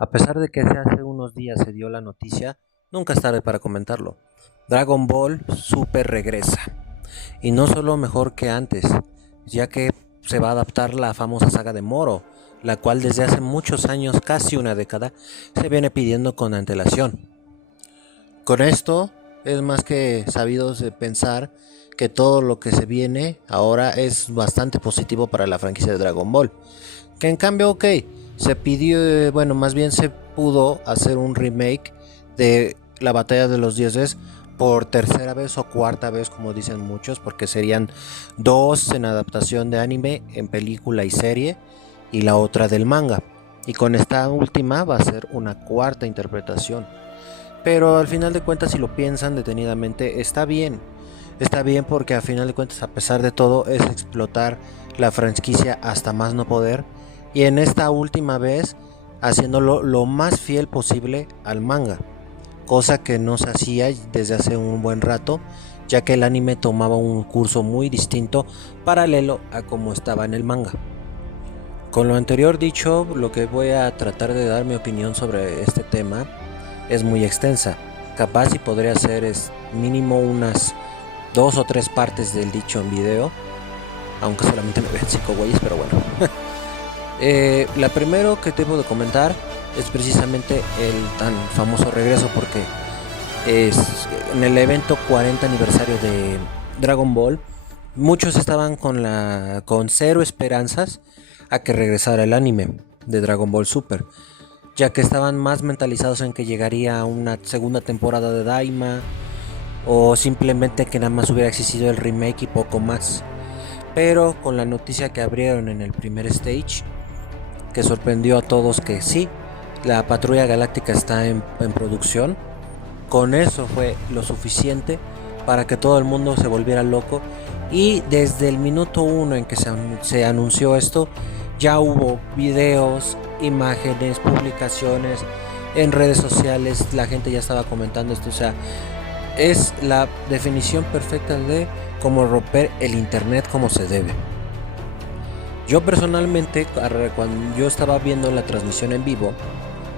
A pesar de que hace unos días se dio la noticia, nunca es tarde para comentarlo. Dragon Ball Super regresa. Y no solo mejor que antes, ya que se va a adaptar la famosa saga de Moro, la cual desde hace muchos años, casi una década, se viene pidiendo con antelación. Con esto es más que sabido de pensar que todo lo que se viene ahora es bastante positivo para la franquicia de Dragon Ball. Que en cambio, ok, se pidió, bueno, más bien se pudo hacer un remake de la Batalla de los Dioses por tercera vez o cuarta vez, como dicen muchos, porque serían dos en adaptación de anime, en película y serie, y la otra del manga. Y con esta última va a ser una cuarta interpretación. Pero al final de cuentas, si lo piensan detenidamente, está bien. Está bien porque al final de cuentas, a pesar de todo, es explotar la franquicia hasta más no poder. Y en esta última vez, haciéndolo lo más fiel posible al manga. Cosa que no se hacía desde hace un buen rato, ya que el anime tomaba un curso muy distinto, paralelo a como estaba en el manga. Con lo anterior dicho, lo que voy a tratar de dar mi opinión sobre este tema es muy extensa. Capaz y podría ser mínimo unas dos o tres partes del dicho en video, aunque solamente me vean 5 güeyes, pero bueno. La primero que debo de comentar es precisamente el tan famoso regreso, porque es en el evento 40 aniversario de Dragon Ball. Muchos estaban con cero esperanzas a que regresara el anime de Dragon Ball Super, ya que estaban más mentalizados en que llegaría una segunda temporada de Daima, o simplemente que nada más hubiera existido el remake y poco más. Pero con la noticia que abrieron en el primer stage, que sorprendió a todos que sí, la Patrulla Galáctica está en producción, con eso fue lo suficiente para que todo el mundo se volviera loco. Y desde el minuto uno en que se anunció esto, ya hubo videos, imágenes, publicaciones en redes sociales, la gente ya estaba comentando esto. O sea, es la definición perfecta de cómo romper el internet como se debe. Yo personalmente, cuando yo estaba viendo la transmisión en vivo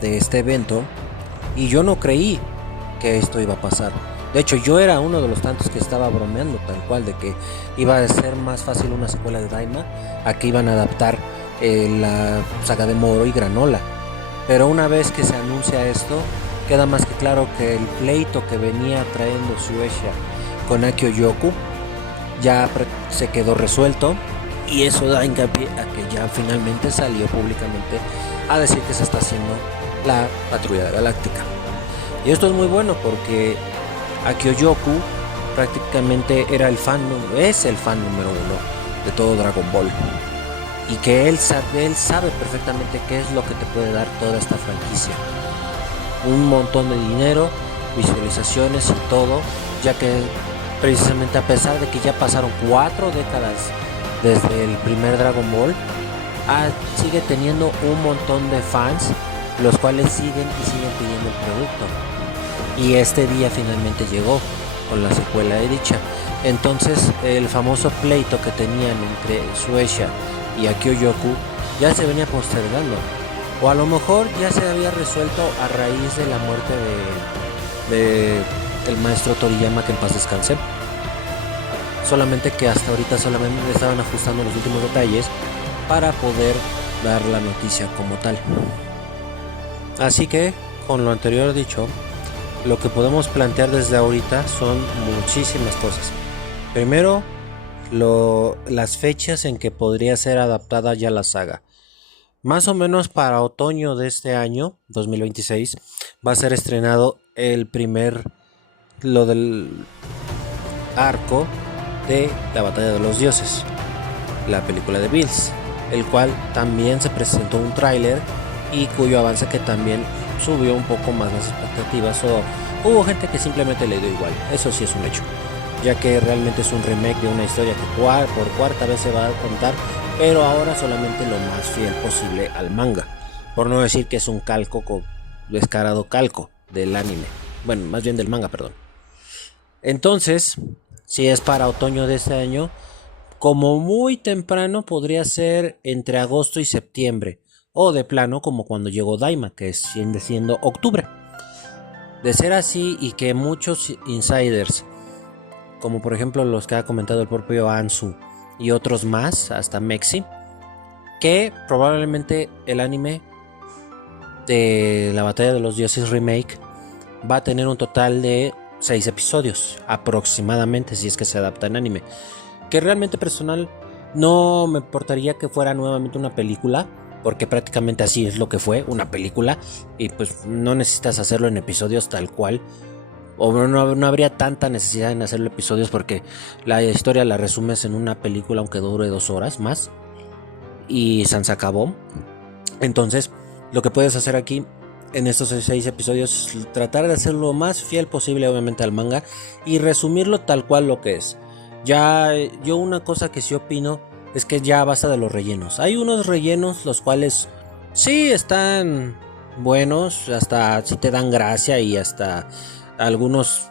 de este evento, y yo no creí que esto iba a pasar. De hecho, yo era uno de los tantos que estaba bromeando tal cual de que iba a ser más fácil una secuela de Daima a que iban a adaptar la saga de Moro y Granola. Pero una vez que se anuncia esto, queda más que claro que el pleito que venía trayendo Shueisha con Akio Yoku ya se quedó resuelto, y eso da hincapié a que ya finalmente salió públicamente a decir que se está haciendo la Patrulla Galáctica. Y esto es muy bueno porque Akio Yoku prácticamente era es el fan número uno de todo Dragon Ball. Y que él sabe perfectamente qué es lo que te puede dar toda esta franquicia. Un montón de dinero, visualizaciones y todo, ya que precisamente a pesar de que ya pasaron 4 décadas desde el primer Dragon Ball, sigue teniendo un montón de fans, los cuales siguen y siguen pidiendo el producto. Y este día finalmente llegó con la secuela de dicha. Entonces el famoso pleito que tenían entre Shueisha y Akio Yoku ya se venía postergando, o a lo mejor ya se había resuelto a raíz de la muerte de el maestro Toriyama, que en paz descanse. Solamente que hasta ahorita solamente le estaban ajustando los últimos detalles para poder dar la noticia como tal. Así que, con lo anterior dicho, lo que podemos plantear desde ahorita son muchísimas cosas. Primero, las fechas en que podría ser adaptada ya la saga. Más o menos para otoño de este año, 2026, va a ser estrenado lo del arco de la Batalla de los Dioses, la película de Bills, el cual también se presentó un tráiler y cuyo avance que también subió un poco más las expectativas, o hubo gente que simplemente le dio igual. Eso sí es un hecho, ya que realmente es un remake de una historia que por cuarta vez se va a contar, pero ahora solamente lo más fiel posible al manga, por no decir que es un descarado calco del anime, bueno, más bien del manga, perdón. Entonces, si es para otoño de este año, como muy temprano podría ser entre agosto y septiembre, o de plano como cuando llegó Daima, que sigue siendo octubre. De ser así y que muchos insiders, como por ejemplo los que ha comentado el propio Ansu y otros más, hasta Mexi, que probablemente el anime de la Batalla de los Dioses Remake va a tener un total de 6 episodios aproximadamente, si es que se adapta en anime, que realmente personal no me importaría que fuera nuevamente una película, porque prácticamente así es lo que fue, una película, y pues no necesitas hacerlo en episodios tal cual, o no habría tanta necesidad en hacerlo episodios, porque la historia la resumes en una película aunque dure 2 horas más y se acabó. Entonces lo que puedes hacer aquí en estos 6 episodios es tratar de hacerlo lo más fiel posible obviamente al manga y resumirlo tal cual lo que es. Ya yo una cosa que sí opino es que ya basta de los rellenos. Hay unos rellenos los cuales sí están buenos, hasta sí te dan gracia y hasta algunos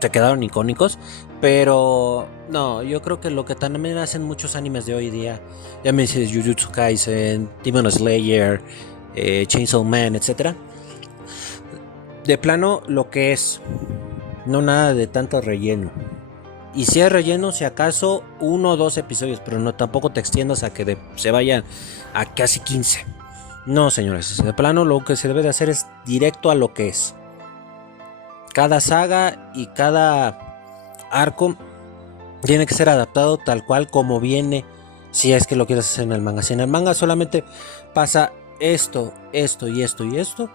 se quedaron icónicos, pero no, yo creo que lo que también hacen muchos animes de hoy día, ya me dices Jujutsu Kaisen, Demon Slayer, Chainsaw Man, etcétera, de plano lo que es, no nada de tanto relleno. Y si hay relleno, si acaso 1 o 2 episodios, pero no tampoco te extiendas a que se vayan a casi 15. No, señores, de plano lo que se debe de hacer es directo a lo que es. Cada saga y cada arco tiene que ser adaptado tal cual como viene, si es que lo quieres hacer en el manga. Si en el manga solamente pasa esto, esto y esto y esto,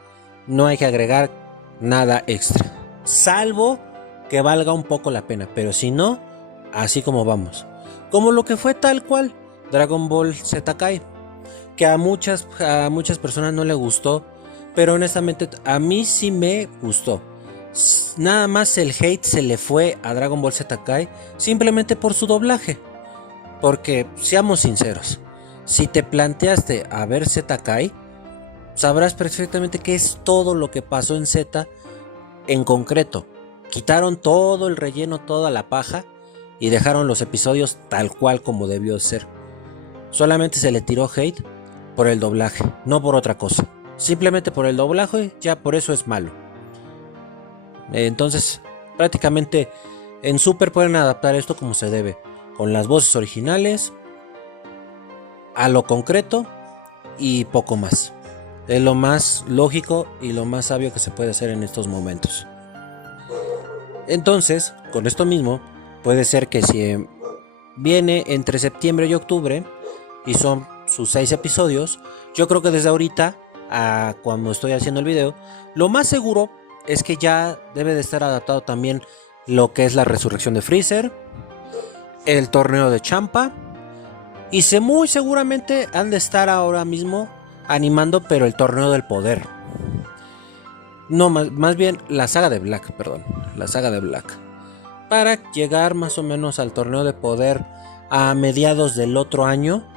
no hay que agregar nada extra, salvo que valga un poco la pena, pero si no, así como vamos, como lo que fue tal cual Dragon Ball Z Kai, que a muchas personas no le gustó, pero honestamente a mí sí me gustó. Nada más el hate se le fue a Dragon Ball Z Kai simplemente por su doblaje, porque seamos sinceros, si te planteaste a ver Z Kai, sabrás perfectamente qué es todo lo que pasó en Z en concreto. Quitaron todo el relleno, toda la paja y dejaron los episodios tal cual como debió ser. Solamente se le tiró hate por el doblaje, no por otra cosa. Simplemente por el doblaje, ya por eso es malo. Entonces, prácticamente en Super pueden adaptar esto como se debe, con las voces originales, a lo concreto y poco más. Es lo más lógico y lo más sabio que se puede hacer en estos momentos. Entonces, con esto mismo, puede ser que si viene entre septiembre y octubre y son sus 6 episodios, yo creo que desde ahorita a cuando estoy haciendo el video, lo más seguro es que ya debe de estar adaptado también lo que es la resurrección de Freezer, el torneo de Champa, y muy seguramente han de estar ahora mismo animando pero el torneo del poder. No, más bien la saga de Black, perdón, la saga de Black. Para llegar más o menos al torneo de poder a mediados del otro año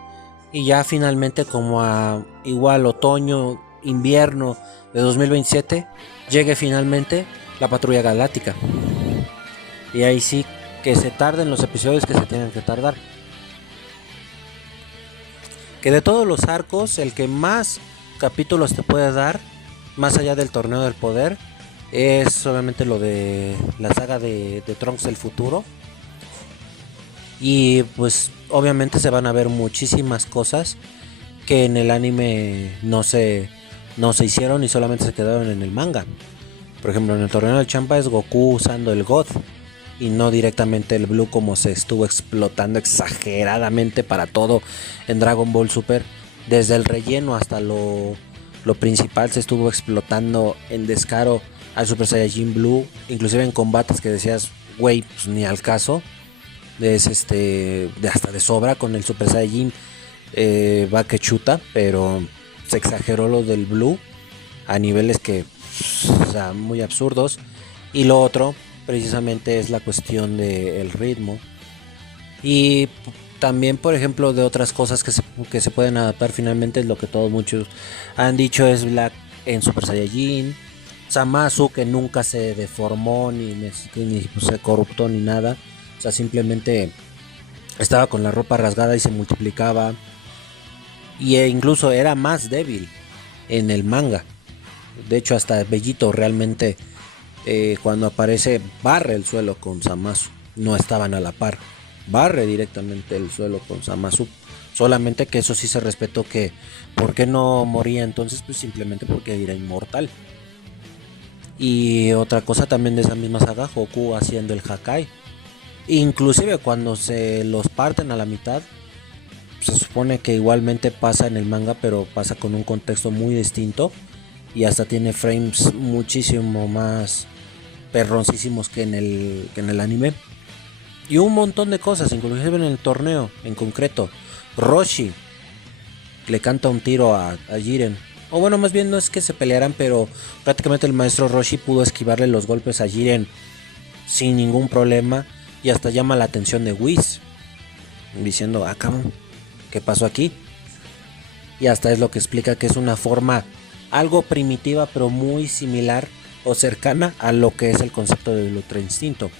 y ya finalmente como a igual otoño, invierno de 2027 llegue finalmente la Patrulla Galáctica. Y ahí sí que se tarden los episodios que se tienen que tardar. Que de todos los arcos, el que más capítulos te puede dar, más allá del torneo del poder, es obviamente lo de la saga de Trunks del futuro. Y pues obviamente se van a ver muchísimas cosas que en el anime no se hicieron y solamente se quedaron en el manga. Por ejemplo, en el torneo del Champa es Goku usando el God y no directamente el Blue, como se estuvo explotando exageradamente para todo en Dragon Ball Super. Desde el relleno hasta lo principal se estuvo explotando en descaro al Super Saiyajin Blue, inclusive en combates que decías, güey, pues ni al caso. Es hasta de sobra con el Super Saiyajin va que chuta, pero se exageró lo del Blue a niveles que, o sea, muy absurdos. Y lo otro precisamente es la cuestión del ritmo y también, por ejemplo, de otras cosas que se pueden adaptar finalmente, es lo que todos muchos han dicho, es Black en Super Saiyajin, Zamasu, que nunca se deformó ni se corruptó ni nada, o sea, simplemente estaba con la ropa rasgada y se multiplicaba, y incluso era más débil. en el manga. De hecho, hasta Bellito realmente cuando aparece barre el suelo con Zamasu. No estaban a la par. Barre directamente el suelo con Zamasu. Solamente que eso sí se respetó, que ¿por qué no moría entonces? Pues simplemente porque era inmortal. Y otra cosa también de esa misma saga, Goku haciendo el Hakai. Inclusive cuando se los parten a la mitad, se supone que igualmente pasa en el manga, pero pasa con un contexto muy distinto. Y hasta tiene frames muchísimo más perroncísimos que en el anime. Y un montón de cosas, inclusive en el torneo en concreto. Roshi le canta un tiro a Jiren. O bueno, más bien no es que se pelearan, pero prácticamente el maestro Roshi pudo esquivarle los golpes a Jiren sin ningún problema. Y hasta llama la atención de Whis, diciendo, cabrón, ¿qué pasó aquí? Y hasta es lo que explica que es una forma algo primitiva, pero muy similar o cercana a lo que es el concepto del Ultra Instinto.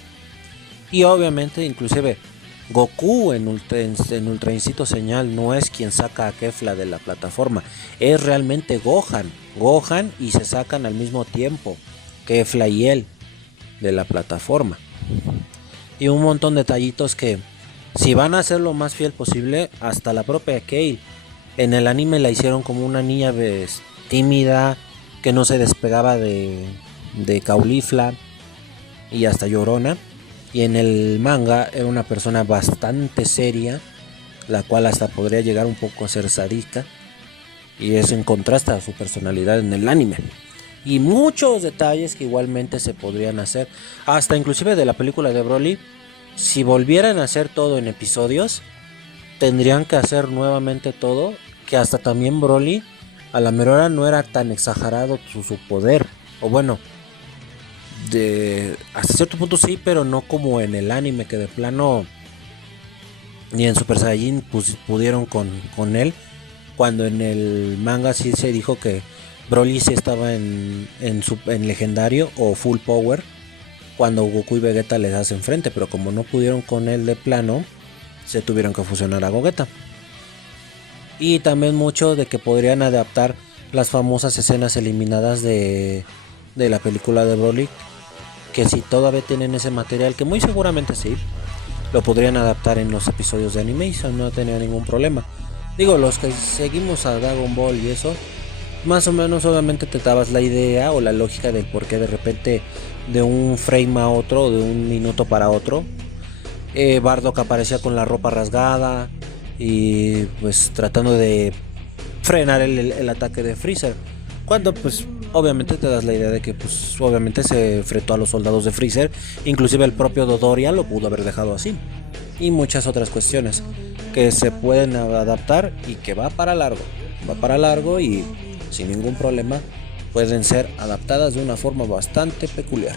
Y obviamente, inclusive, Goku en Ultra Instinto Señal no es quien saca a Kefla de la plataforma, es realmente Gohan y se sacan al mismo tiempo Kefla y él de la plataforma. Y un montón de detallitos que, si van a hacer lo más fiel posible, hasta la propia Kale en el anime la hicieron como una niña tímida, que no se despegaba de Caulifla y hasta llorona. Y en el manga era una persona bastante seria, la cual hasta podría llegar un poco a ser sádica. Y eso en contraste a su personalidad en el anime. Y muchos detalles que igualmente se podrían hacer. Hasta inclusive de la película de Broly. Si volvieran a hacer todo en episodios, tendrían que hacer nuevamente todo. Que hasta también Broly a la mera hora no era tan exagerado su poder. O bueno, hasta cierto punto sí, pero no como en el anime, que de plano ni en Super Saiyajin pudieron con él. Cuando en el manga sí se dijo que Broly sí estaba en legendario o full power cuando Goku y Vegeta les hacen frente, pero como no pudieron con él de plano, se tuvieron que fusionar a Gogeta. Y también mucho de que podrían adaptar las famosas escenas eliminadas de la película de Broly, que si todavía tienen ese material, que muy seguramente sí, lo podrían adaptar en los episodios de Animation, no tenía ningún problema. Digo, los que seguimos a Dragon Ball y eso, más o menos obviamente te dabas la idea o la lógica del por qué de repente de un frame a otro, de un minuto para otro, Bardock aparecía con la ropa rasgada y pues tratando de frenar el ataque de Freezer, cuando pues obviamente te das la idea de que pues obviamente se enfrentó a los soldados de Freezer, inclusive el propio Dodoria lo pudo haber dejado así, y muchas otras cuestiones que se pueden adaptar y que va para largo y sin ningún problema pueden ser adaptadas de una forma bastante peculiar.